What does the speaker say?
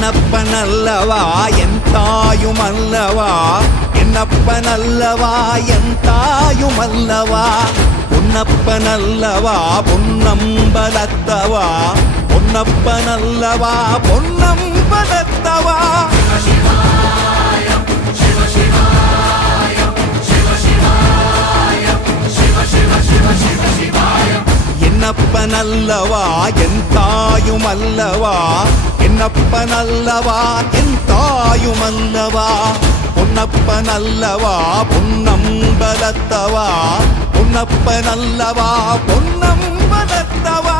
என்னப்பனல்லவா என் தாயுமல்லவா என்னப்பனல்லவா என் தாயுமல்லவா பொன்னப்பனல்லவா பொன்னம்பலத்தவா பொன்னப்பனல்லவா பொன்னம்பலத்தவா என்னப்பனல்லவா என் தாயுமல்லவா என்னப்பனல்லவா என் தாயுமல்லவா பொன்னப்பனல்லவா பொன்னம்பலத்தவா பொன்னப்பனல்லவா பொன்னம்பலத்தவா